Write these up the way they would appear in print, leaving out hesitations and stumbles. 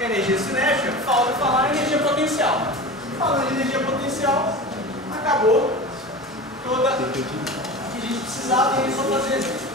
energia cinética, falta falar em energia potencial. Falando de energia potencial, acabou toda o que a gente precisava e aí só fazer isso.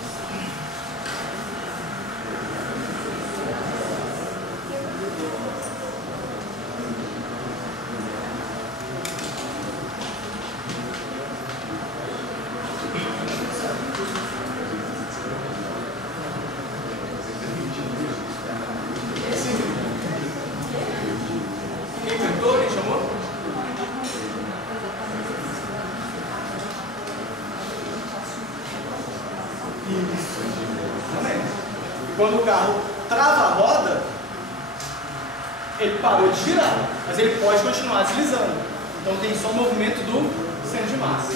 Quando o carro trava a roda, ele parou de girar, mas ele pode continuar deslizando. Então tem só o movimento do centro de massa.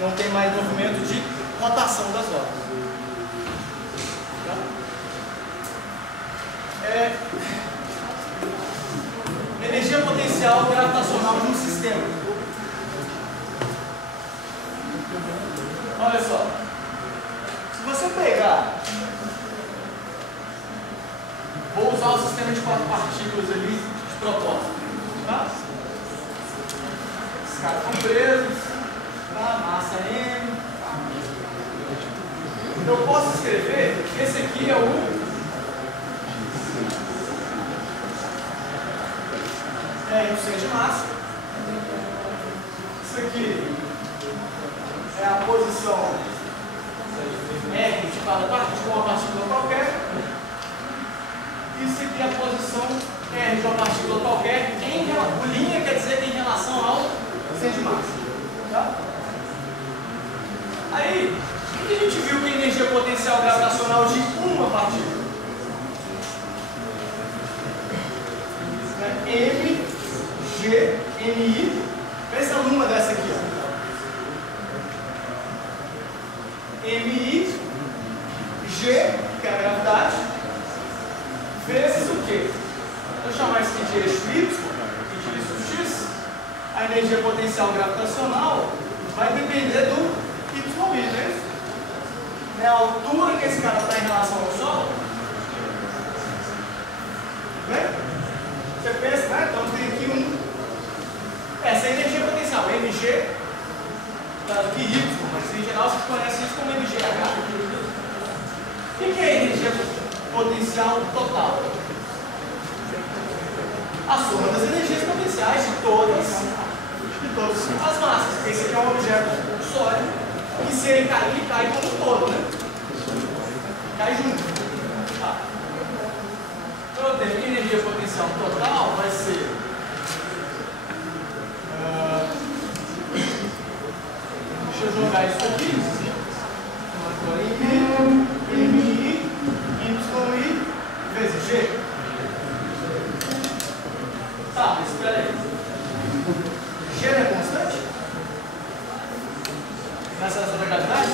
Não tem mais movimento de rotação das rodas. Energia potencial gravitacional de um sistema. Olha só. Se você pegar... Vou usar o sistema de 4 partículas ali de propósito. Tá? Os caras estão presos. Tá? Massa M. Eu posso escrever, esse aqui é o centro de massa. Isso aqui é a posição R de cada partícula, uma partícula qualquer. Isso aqui é a posição R de uma partícula qualquer. O linha quer dizer que em relação ao centro de massa. Tá? Aí, o que a gente viu que é energia potencial gravitacional de uma partícula? M, G, MI. Pensa numa dessa aqui. Ó. MI, G, que é a gravidade, vezes o quê? Vou chamar isso aqui de eixo Y, aqui de eixo X. A energia potencial gravitacional vai depender do YI, né? É a altura que esse cara está em relação ao Sol. Bem? Você pensa, né? Então tem aqui essa é a energia potencial, MG, aqui Y, mas em geral você conhece isso como MGH. O que é a energia potencial total? A soma das energias potenciais de todas as massas. Esse aqui é um objeto sólido que se ele cair, ele cai como um todo, né? Cai junto. Tá. Então eu tenho que a energia potencial total vai ser deixa eu jogar isso aqui. Agora MI, YI vezes G. Tá, mas espera aí. G não é constante? Nessa relação da gravidade?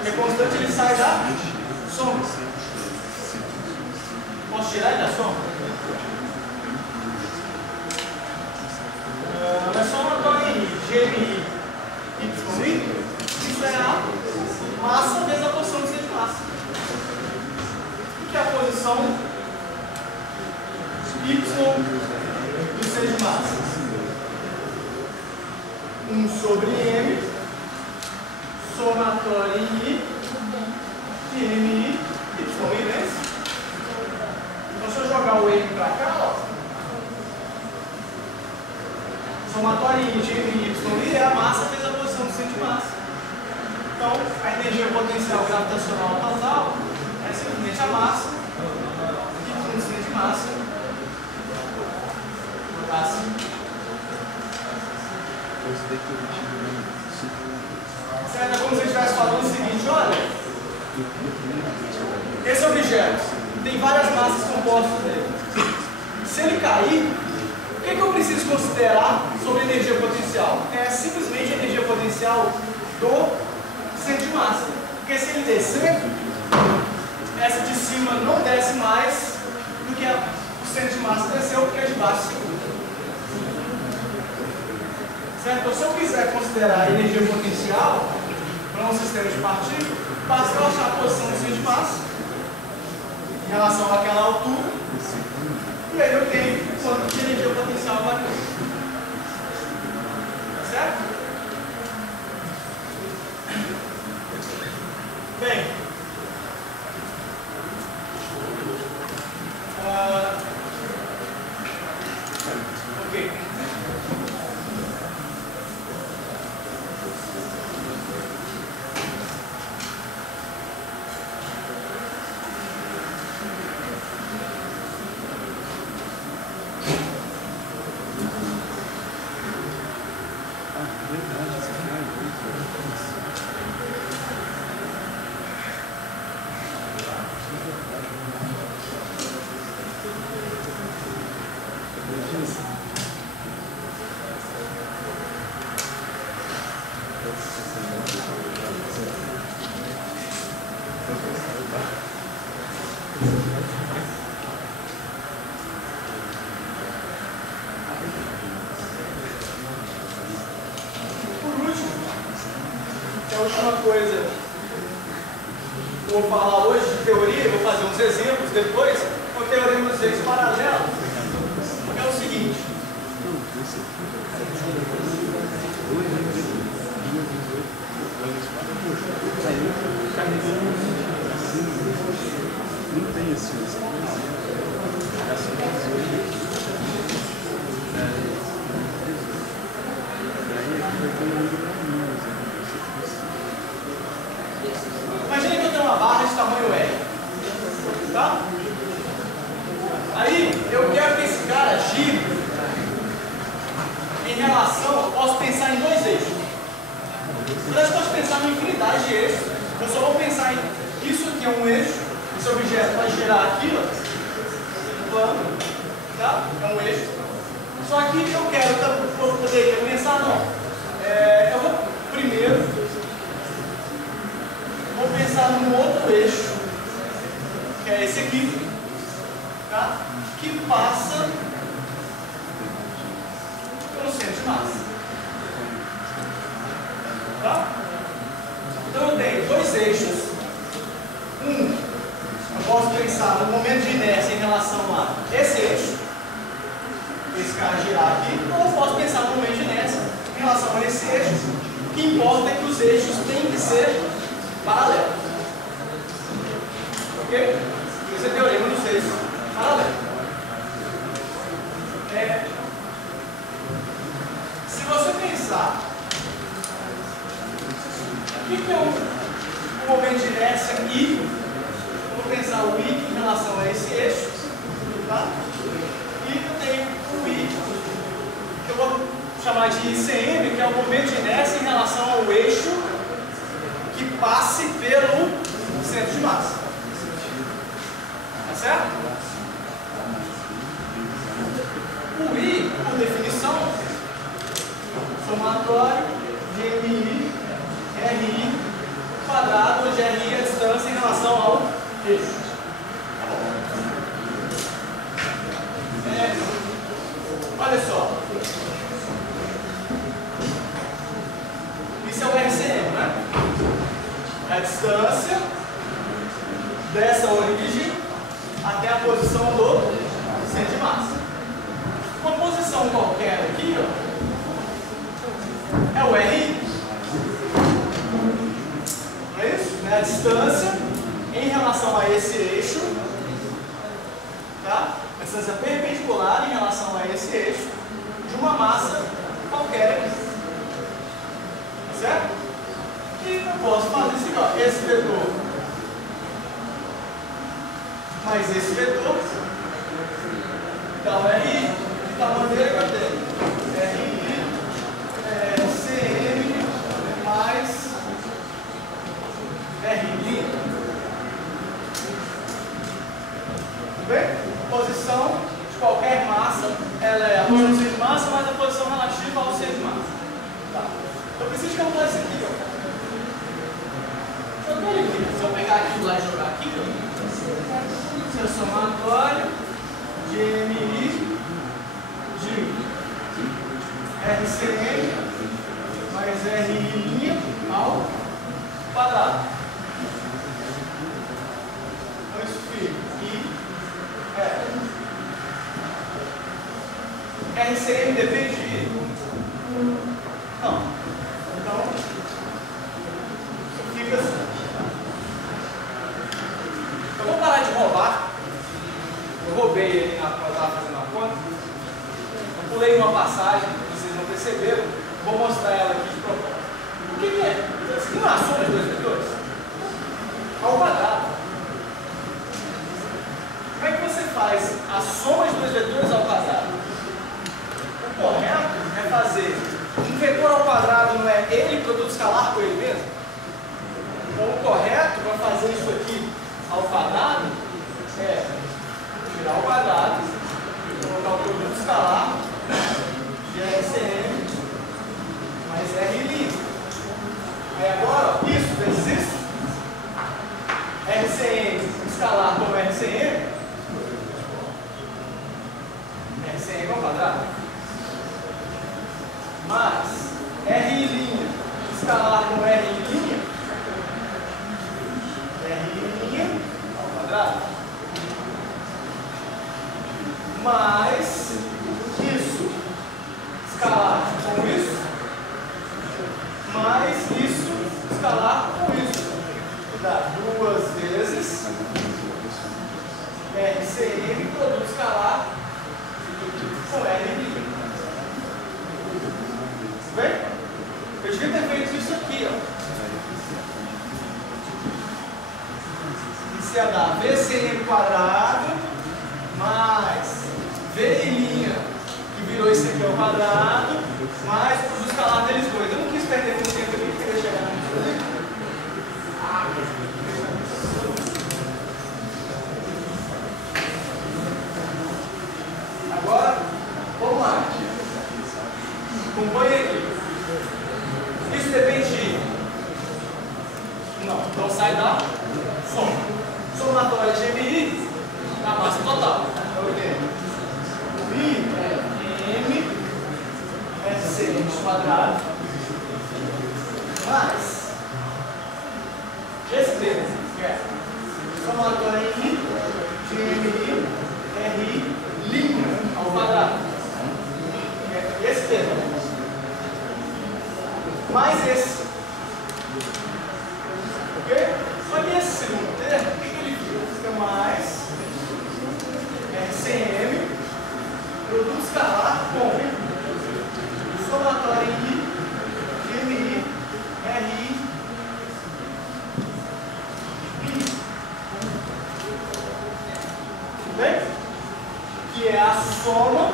Ele é constante, ele sai da soma. Posso tirar ele da soma? É só uma torre GMI, YI. Isso é a massa vezes a posição do centro de massa. O que é a posição Y do centro de massa? 1 sobre M, somatório em I, e MI, YI, né? Então se eu jogar o M para cá, ó, somatório em I de MI, YI é a massa vezes a posição do centro de massa. Então, a energia potencial gravitacional total é simplesmente a massa e o centro de massa. Assim. Certo? É como se eu estivesse falando o seguinte, olha, esse objeto tem várias massas compostas dele. Se ele cair, o que eu preciso considerar sobre energia potencial? É simplesmente a energia potencial do centro de massa. Porque se ele descer, essa de cima não desce mais do que o centro de massa desceu, porque a de baixo segura. Certo? Então, se eu quiser considerar a energia potencial para um sistema de partículas, basta eu achar a posição do centro de massa em relação àquela altura E aí eu tenho quanto de energia potencial vai ter. Tá certo? Bem. Ok. A última coisa que eu vou falar hoje de teoria, vou fazer uns exemplos depois, com o teorema dos eixos paralelos, é o seguinte. Não tem isso. Imagina que eu tenho uma barra de tamanho R, tá? Aí eu quero que esse cara gire em relação, posso pensar em dois eixos. Eu posso pensar em infinidade de eixos. Eu só vou pensar em isso aqui é um eixo, esse objeto vai girar aqui, ó, plano, tá? É um eixo. Só que eu quero, poderia pensar, não. Eu vou primeiro pensar num outro eixo, que é esse aqui, tá? Que passa pelo centro de massa. Tá? Então eu tenho dois eixos. Eu posso pensar no momento de inércia em relação a esse eixo, esse cara girar aqui, ou eu posso pensar no momento de inércia em relação a esse eixo. O que importa é que os eixos têm que ser paralelos. Ok? Esse é o teorema dos eixos paralelos. Se você pensar, o que é o momento de inércia I? Eu vou pensar o I em relação a esse eixo, tá? E eu tenho o I, que eu vou chamar de ICM, que é o momento de inércia em relação ao eixo que passe pelo centro de massa. Tá certo? O I, por definição, somatório de MI, RI quadrado, onde RI é a distância em relação ao eixo. Tá bom. Olha só. Isso é o RCM, né? É a distância dessa origem até a posição do centro de massa. Uma posição qualquer aqui, ó, é o RI. Não é isso? É a distância em relação a esse eixo, tá? A distância perpendicular em relação a esse eixo de uma massa qualquer aqui. Tá certo? E eu posso fazer isso aqui, ó. Esse vetor mais esse vetor dá o RI, de tal maneira que eu tenho RI CM mais RI. Tudo bem? Posição de qualquer massa, ela é a posição do centro de massa mais a posição relativa ao centro de massa. Tá. Eu preciso calcular isso aqui, ó. Se eu pegar aquilo lá e jogar aqui, ó. Isso é somatório de MI de RCM mais RI' ao quadrado. Então isso fica I RCM depende de... Não. Então, fica assim. Eu vou parar de roubar. Eu roubei ele quando eu estava fazendo a conta. Eu pulei uma passagem, vocês não perceberam. Vou mostrar ela aqui de propósito. O que é? Isso não é a soma de dois vetores? Ao quadrado. Como é que você faz a soma de dois vetores ao quadrado? O correto é fazer um vetor ao quadrado, não é ele produto escalar com ele mesmo? Então o correto para fazer isso aqui ao quadrado é tirar o quadrado, colocar o produto escalar de RCM mais R'. Aí agora, ó, isso vezes isso, RCM escalar como RCM, RCM ao quadrado, mais R' escalar como R', R' ao quadrado, mais isso escalar com isso, mais isso escalar com isso. Dá 2 vezes RCM produto escalar com R'. Bem? Eu devia ter feito isso aqui, ó. Isso ia dar VCM quadrado mais V', que virou isso aqui ao quadrado, mais produto escalar deles dois. Eu não quis perder muito tempo aqui, queria chegar nisso ali. Agora, vamos lá. Acompanhe aqui. Isso depende de... Não sai da soma. Somatória de GMI da massa total. É o quê? I é M RCM quadrado mais esse termo, que é somatória I de MI R' ao quadrado. É esse termo. Mais esse. Ok? Só que esse segundo termo, o que ele fica? Fica mais RCM produto escalar com somatória I de MI RI bem? Que é a soma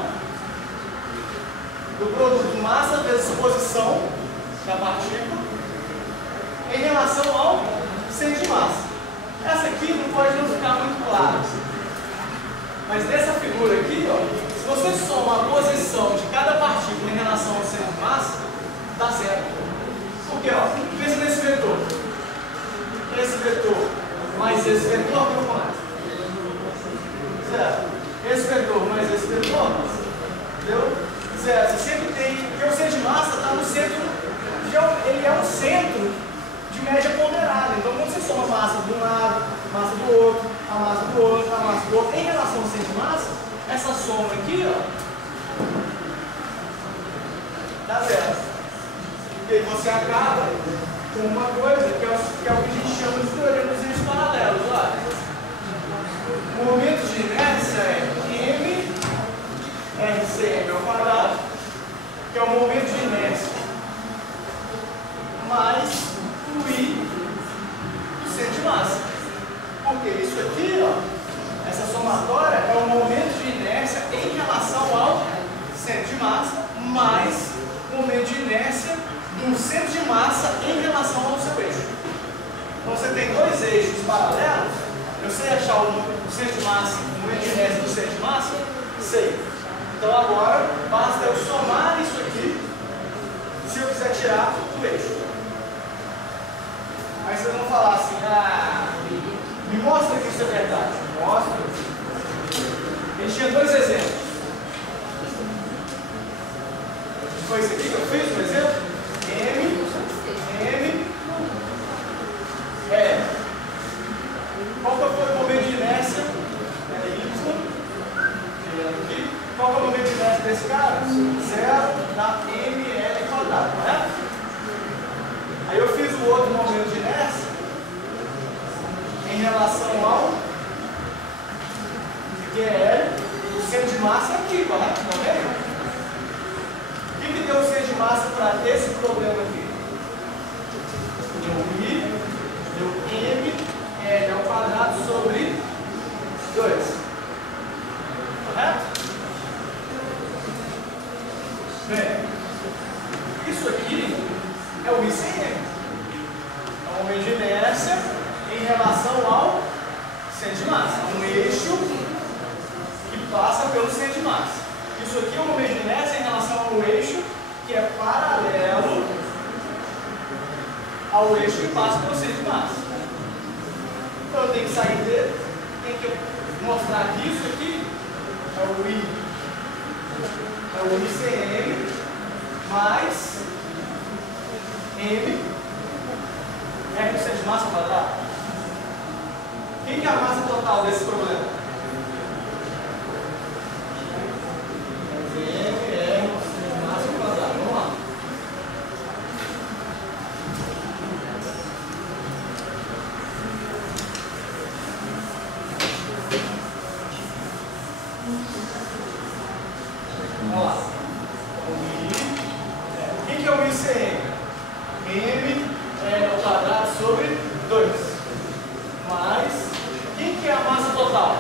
do produto massa vezes posição da partícula em relação ao centro de massa. Essa aqui não pode não ficar muito clara, mas nessa figura aqui, ó, se você soma a posição de cada partícula em relação ao centro de massa, dá zero. Por quê? Ó, pensa nesse vetor. Esse vetor mais esse vetor deu quanto? Zero. Esse vetor mais esse vetor deu zero. Você sempre tem, porque o centro de massa está no centro, ele é um centro de média ponderada. Então quando você soma a massa de um lado, massa do outro, a massa do outro, a massa do outro, em relação ao centro de massa, essa soma aqui, ó, dá zero. E aí você acaba com uma coisa que é o que a gente chama de teorema dos eixos paralelos. Olha. O momento de inércia é M RCM ao quadrado, que é o momento de inércia, mais o I do centro de massa. Porque isso aqui, ó, essa somatória é o momento de inércia em relação ao centro de massa, mais o momento de inércia do centro de massa em relação ao seu eixo. Então você tem dois eixos paralelos. Eu sei achar o centro de massa, o momento de inércia do centro de massa? Sei. Então agora basta eu somar isso aqui se eu quiser tirar do eixo. Aí vocês vão falar assim, me mostra que isso é verdade. Mostra. A gente tinha dois exemplos. Foi isso aqui que eu fiz, um exemplo? M, qual que foi o momento de inércia? Y. Qual que é o momento de inércia desse cara? 0 da ml quadrado, correto? Aí eu fiz o outro momento de inércia em relação ao QL, o centro de massa é aqui, correto? Não é? O que deu o centro de massa para esse problema aqui? Deu I, deu M, L ao quadrado sobre 2. Correto? Bem, isso aqui é o ICM. É um momento de inércia em relação ao centro de massa. Um eixo que passa pelo centro de massa. Isso aqui é um momento de inércia em relação ao eixo que é paralelo ao eixo que passa pelo centro de massa. Então eu tenho que sair dele, tenho que mostrar que isso aqui é o I, é o ICM mais M R no centro de massa quadrado. Quem que é a massa total desse problema? M R no centro de massa quadrado. Vamos lá. Vamos lá. Quem que é o ICM? M L ao quadrado sobre 2. Mais, quem que é a massa total?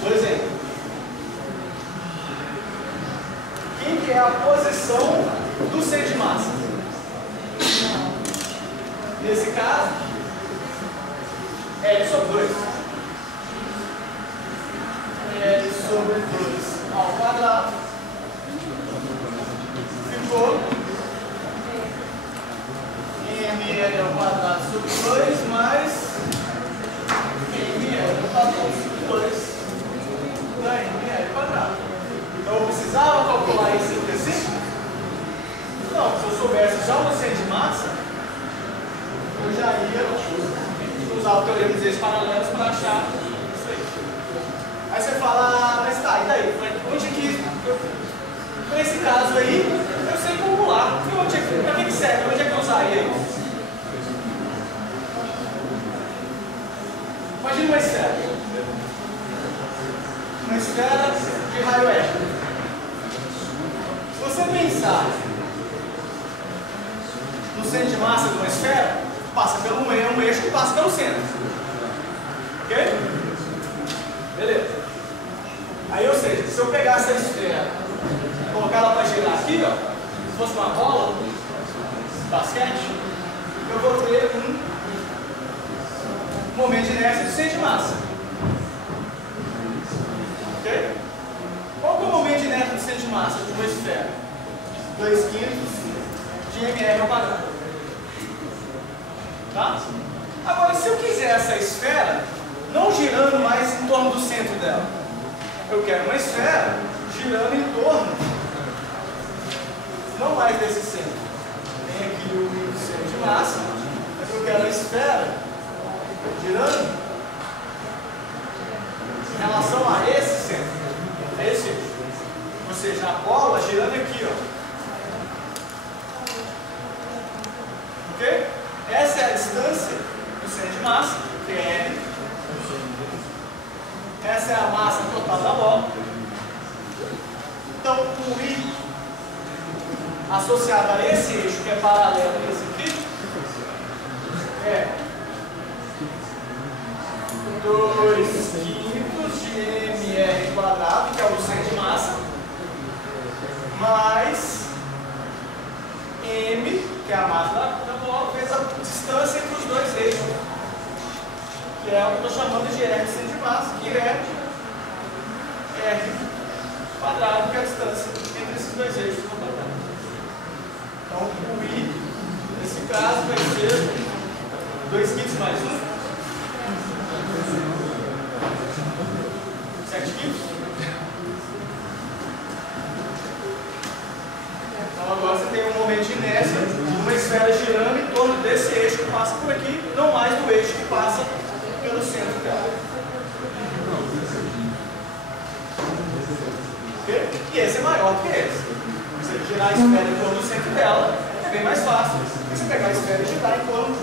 Por exemplo. Quem que é a posição do centro de massa? Nesse caso, L sobre 2. L sobre 2 ao quadrado. Ficou ML ao quadrado sobre 2 mais ML ao quadrado sobre 2 da ML ao quadrado. Então eu precisava calcular isso entre si? Não, se eu soubesse já o centro de massa, eu já ia usar o teorema dos eixos paralelos para achar isso aí. Aí você fala, mas tá, e daí? Onde que, nesse caso aí, eu sei calcular. Para que serve? Onde é que eu usaria isso? Imagina uma esfera. Uma esfera de raio X. Se você pensar no centro de massa de uma esfera, passa pelo um eixo que passa pelo centro. Ok? Beleza. Aí, ou seja, se eu pegar essa esfera e colocar ela para girar aqui, ó, se fosse uma bola de basquete, eu vou ter um momento de inércia de centro de massa. Ok? Qual que é o momento de inércia de centro de massa de uma esfera? 2/5 de mr ao quadrado. Tá? Agora, se eu quiser essa esfera não girando mais em torno do centro dela, eu quero uma esfera girando em torno, não mais desse centro. Tem aqui o centro de massa, mas eu quero a esfera girando em relação a esse centro, a esse eixo. Ou seja, a bola girando aqui, ó. Ok? Essa é a distância do centro de massa, que é L. Essa é a massa total da bola. Então, o I associado a esse eixo, que é paralelo a esse aqui, é 2/5 de mr quadrado, que é o centro de massa, mais M, que é a massa da bola, vezes a distância entre os dois eixos, que é o que eu estou chamando de R centro de massa, que é R quadrado, que é a distância entre esses dois eixos no quadrado. Então, o I, nesse caso, vai ser 2/5 mais 1. 7/5. Então agora você tem um momento de inércia, uma esfera girando em torno desse eixo que passa por aqui, não mais do eixo que passa pelo centro dela. Ok? e esse é maior do que esse. Você girar a esfera em torno do centro dela é bem mais fácil do que você pegar a esfera e girar em torno